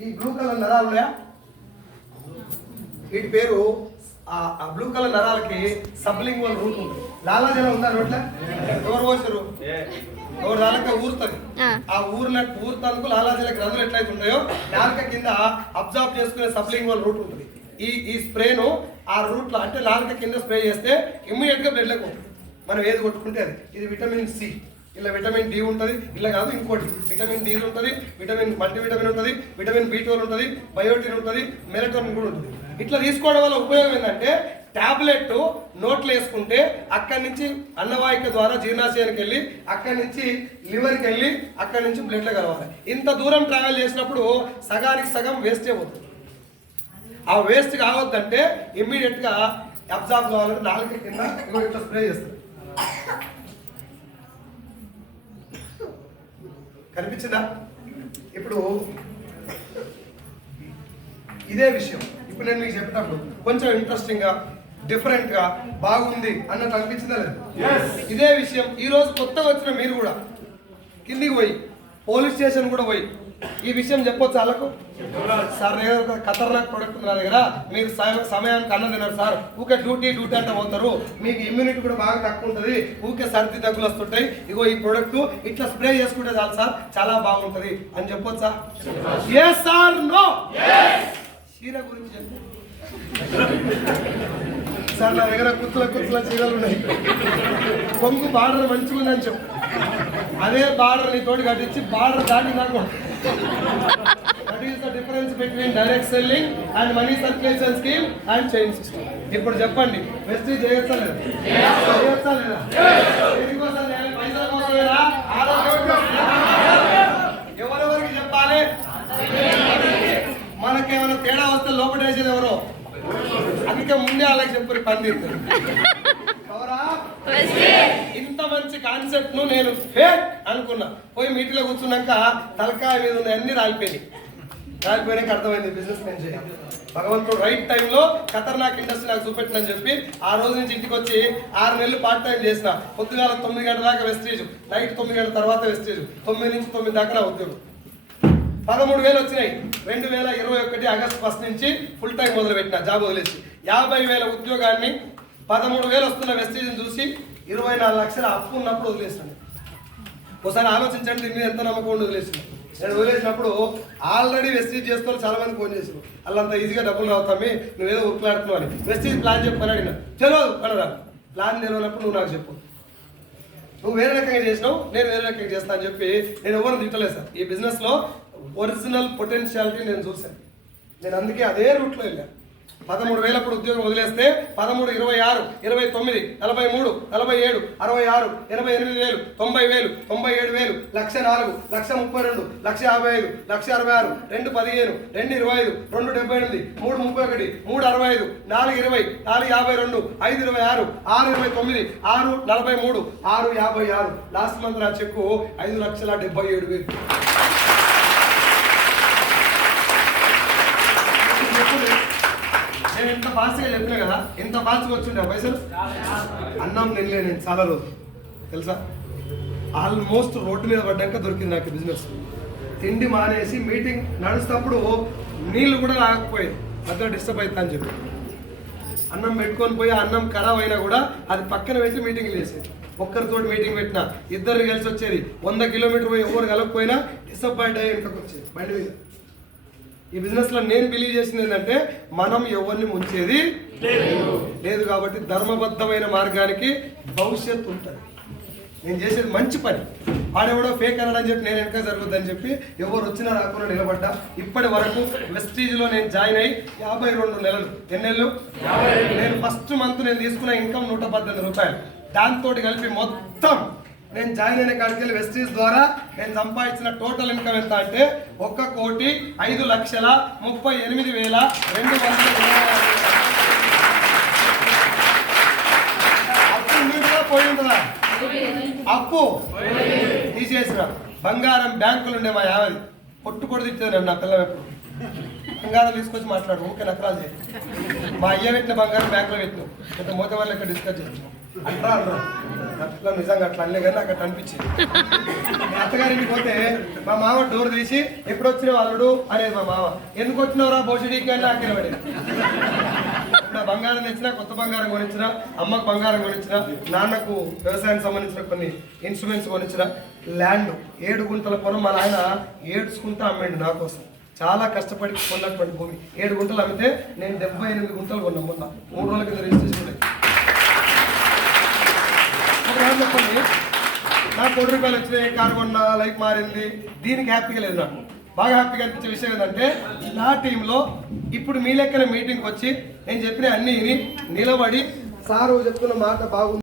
ఈ blue colour నరాలు ఉన్నాయా, వీటి పేరు ఆ బ్లూ కలర్ నరాలకి సబ్లింగ్వల్ రూట్ ఉంటుంది. లాలాజలం ఉందా నోట్ల? ఎవరు పోసారు? ఎవరు నాలుక ఊరుతుంది, ఆ ఊరుతానికి లాలాజల గ్రంథులు ఎట్లయితే ఉంటాయో నాలుక కింద అబ్జర్వ్ చేసుకునే సబ్లింగ్వల్ రూట్ ఉంటుంది. ఈ స్ప్రేను ఆ రూట్లో అంటే నాలుక కింద స్ప్రే చేస్తే ఇమ్మీడియట్ గా బ్లడ్లోకి ఉంటుంది. మనం ఏది కొట్టుకుంటే అది. ఇది విటమిన్ సి, ఇలా విటమిన్ డి ఉంటుంది, ఇలా కాదు ఇంకోటి విటమిన్ డి ఉంటుంది, మల్టీవిటమిన్ ఉంటుంది, విటమిన్ బి12 ఉంటుంది, బయోటిన్ ఉంటుంది, మెలటోనిన్ కూడా ఉంటుంది. ఇట్లా తీసుకోవడం వల్ల ఉపయోగం ఏంటంటే టాబ్లెట్ నోట్లో వేసుకుంటే అక్కడి నుంచి అన్నవాహిక ద్వారా జీర్ణాశయానికి వెళ్ళి అక్కడి నుంచి లివర్కి వెళ్ళి అక్కడి నుంచి బ్లడ్లో కలవాలి. ఇంత దూరం ట్రావెల్ చేసినప్పుడు సగానికి సగం వేస్ట్ అయిపోతుంది. ఆ వేస్ట్ కావద్దంటే ఇమ్మీడియట్ గా అబ్జార్బ్ కావాలంటే నాలుగు కింద ఇట్లా స్ప్రే చేస్తారు. కనిపించిందా? ఇప్పుడు ఇదే విషయం ఇప్పుడు నేను మీకు చెప్పినప్పుడు కొంచెం ఇంట్రెస్టింగ్ గా డిఫరెంట్ గా బాగుంది అన్నట్టు అనిపించిందా లేదు? ఇదే విషయం ఈ రోజు కొత్తగా వచ్చిన మీరు కూడా కిందికి పోయి పోలీస్ స్టేషన్ కూడా పోయి ఈ విషయం చెప్పొచ్చు వాళ్ళకు. సార్ నా దగ్గర ఖతర్నాక్ ప్రొడక్ట్ ఉంది, నా దగ్గర మీరు సమయానికి అన్నం తిన్నారు సార్, ఊకే డ్యూటీ అంటే పోతారు, మీకు ఇమ్యూనిటీ కూడా బాగా తక్కువ ఉంటుంది, ఊకే సర్ది దగ్గులు వస్తుంటాయి, ఇగో ఈ ప్రొడక్ట్ ఇట్లా స్ప్రే చేసుకుంటే చాలు సార్ చాలా బాగుంటుంది అని చెప్పొచ్చా? Yes or no? చీర గురించి చెప్పు సార్, నా దగ్గర కుత్తుల చీరలు ఉన్నాయి, కొంగు బార్డర్ మంచిగా ఉందని చెప్పు. అదే బార్డర్ నీ తోటి కట్టించి బార్డర్ దాటి నాకు. That is the difference between direct selling and money circulation scheme and chain system. ఇప్పుడు చెప్పండి, వెస్టీజ్ చేయొచ్చా లేదా? చేయొచ్చా లేదా? దేనికోసం చేయాలి? పైసల కోసమేనా? ఎవరెవరికి చెప్పాలి? మనకేమైనా తేడా వస్తే లోపడేసేది ఎవరో, అందుకే ముందే వాళ్ళకి చెప్పు పని తీరుతుంది. ఇంత మంచి కాన్సెప్ట్ ను నేను ఫేక్ అనుకున్నా, పోయి మీటింగ్లో కూర్చున్నాక తలకాయ మీద ఉన్న అన్ని రాలిపోయినాక అర్థమైంది బిజినెస్ నేను చేయాలి. భగవంతుడు రైట్ టైంలో ఖతర్నాక్ ఇండస్ట్రీ నాకు చూపెట్టినని చెప్పి ఆ రోజు నుంచి ఇంటికి వచ్చి 6 నెలలు పార్ట్ టైం చేసిన. పొద్దుగాల 9 గంటల దాకా వెస్టేజ్, నైట్ 9 గంటల తర్వాత వెస్టేజ్, 9 నుంచి 9 దాకా నా ఉద్యోగం. 13,000 వచ్చినాయి. 2021 ఆగస్టు 1 నుంచి ఫుల్ టైం మొదలు పెట్టిన, జాబ్ వదిలేసి 50,000 ఉద్యోగాన్ని 13,000 వస్తున్న వెస్టేజ్ని చూసి 24 లక్షల అప్పు ఉన్నప్పుడు వదిలేసాను. ఒకసారి ఆలోచించండి, దీని మీద ఎంత నమ్మకం ఉండి వదిలేసాను. నేను వదిలేసినప్పుడు ఆల్రెడీ వెస్టేజ్ చేస్తున్న చాలా మంది ఫోన్ చేసారు, వాళ్ళంతా ఈజీగా డబ్బులు రావుతామి, నువ్వేదో ఉరుకులాడుతున్నావు అని. వెస్టేజ్ ప్లాన్ చెప్పని అడిగినా, తెలియదు అనరా, ప్లాన్ తెలియనప్పుడు నువ్వు నాకు చెప్పు, నువ్వు వేరే రకంగా చేసినావు, నేను వేరే రకంగా చేస్తా అని చెప్పి నేను ఎవరిని తిట్టలేదు సార్. ఈ బిజినెస్లో ఒరిజినల్ పొటెన్షియాలిటీ నేను చూశాను, నేను అందుకే అదే రూట్లో వెళ్ళాను. 13,000 అప్పుడు ఉద్యోగం వదిలేస్తే 13, 26, 29, 43, 47, 66, 88,000, 90,000, 97,000, 1,04,000, 1,32,000, 1,55,000, 1,66,000, 2,15, 2,25, 2,78, 3,31, 3,65, 4,20, 4,52, 5,26, 6,29, 6,43, 6,56. లాస్ట్ మంత్ నా చెక్కు 5,77,000. నేను ఇంత ఫాస్ట్గా చెప్పినా కదా, ఇంత ఫాస్ట్గా వచ్చిండే పైసలు. అన్నం తినలే నేను చాలా రోజు తెలుసా, ఆల్మోస్ట్ రోడ్డు మీద పడ్డాక దొరికింది నాకు బిజినెస్. తిండి మానేసి మీటింగ్ నడుస్తున్నప్పుడు నీళ్ళు కూడా రాకపోయేది, మధ్య డిస్టర్బ్ అవుతా అని చెప్పి అన్నం పెట్టుకొని పోయి అన్నం ఖరాబ్ అయినా కూడా అది పక్కన పెట్టి మీటింగ్లు చేసేది. ఒక్కరితో మీటింగ్ పెట్టినా 2 కలిసి వచ్చేది. 100 కిలోమీటర్ పోయి ఎవరు కలగకపోయినా డిసప్పాయింట్ అయ్యి వెనకకు వచ్చేది బండి మీద. ఈ బిజినెస్లో నేను బిలీవ్ చేసింది ఏంటంటే మనం ఎవరిని ముంచేది లేదు కాబట్టి ధర్మబద్ధమైన మార్గానికి భవిష్యత్తు ఉంటుంది. నేను చేసేది మంచి పని, ఆడెవడో ఫేక్ అనడని చెప్పి నేను వెనక జరుగుద్దని చెప్పి ఎవరు వచ్చినా రాకుండా నిలబడ్డా. ఇప్పటి వరకు వెస్టీజ్లో నేను జాయిన్ అయ్యి 52 నెలలు. ఎన్ని నెలలు? నేను ఫస్ట్ మంత్ నేను తీసుకున్న ఇన్కమ్ 118 రూపాయలు. దాంతో కలిపి మొత్తం నేను జాయిన్ అయిన కాడికి వెళ్ళి వెస్టీజ్ ద్వారా నేను సంపాదించిన టోటల్ ఇన్కమ్ ఎంత అంటే 1,5,38,220. అప్పు పోయి ఉంటుందా? అప్పు తీసేసిన. బంగారం బ్యాంకులు ఉండే మా యావది పొట్టు తిట్టాను నా పిల్లలు. ఎప్పుడు బంగారం తీసుకొచ్చి మాట్లాడు, ఊకే నకరాలు చేయి. మా అయ్య పెట్టిన బంగారం బ్యాంకులో పెట్టినావు, పెద్ద మోత వాళ్ళ డిస్కస్ చేస్తున్నాం. అట్లా అన్నా అట్లా నిజంగా అట్లా అనలే కానీ నాకు అట్లా అనిపించింది. మీ అత్తగారికి పోతే మా మామ డోర్ తీసి ఎప్పుడు వచ్చిన వాళ్ళుడు అనేది మా మామ ఎందుకు వచ్చినవరా భోషడికి అని నాకే పడేది. ఇప్పుడు బంగారం తెచ్చినా కొత్త బంగారం కొనిచ్చిన, అమ్మకు బంగారం కొనిచ్చిన, నాన్నకు వ్యవసాయానికి సంబంధించిన కొన్ని ఇన్స్ట్రుమెంట్స్ కొనిచ్చిన, ల్యాండ్ 7 గుంటల పొలం మా నాయన ఏడ్చుకుంటా అమ్మాడు నా కోసం. చాలా కష్టపడి కొన్నటువంటి భూమి 7 గుంటలు అమ్మితే నేను 78 గుంటలు కొన్నాను మొన్న 3 రోజుల కింద రిజిస్ట్రేషన్. చెప్పండి, నా 1 కోటి రూపాయలు వచ్చినాయి, కారు కొన్నా, లైఫ్ మారింది, దీనికి హ్యాపీగా లేదు. నాకు బాగా హ్యాపీగా అనిపించే విషయం ఏంటంటే నా టీంలో ఇప్పుడు మీ లెక్కన మీటింగ్కి వచ్చి నేను చెప్పిన అన్ని నిలబడి సారు చెప్తున్న మాట బాగుంది.